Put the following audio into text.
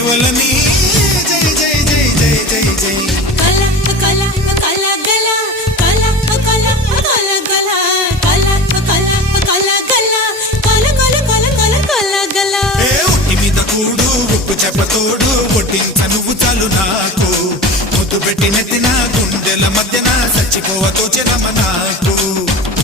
సేవలని జై జై జై జై జై జై కల కల కల గల కల కల కల గల కల కల కల గల కల కల కల కల కల గల ఏ ఒట్టి మీద కూడు ఉప్పు చెప్పతోడు పొట్టించ నువ్వు చాలు నాకు ముద్దు పెట్టి నెత్తిన గుండెల మధ్యన చచ్చిపోవ తోచెనమ్మ నాకు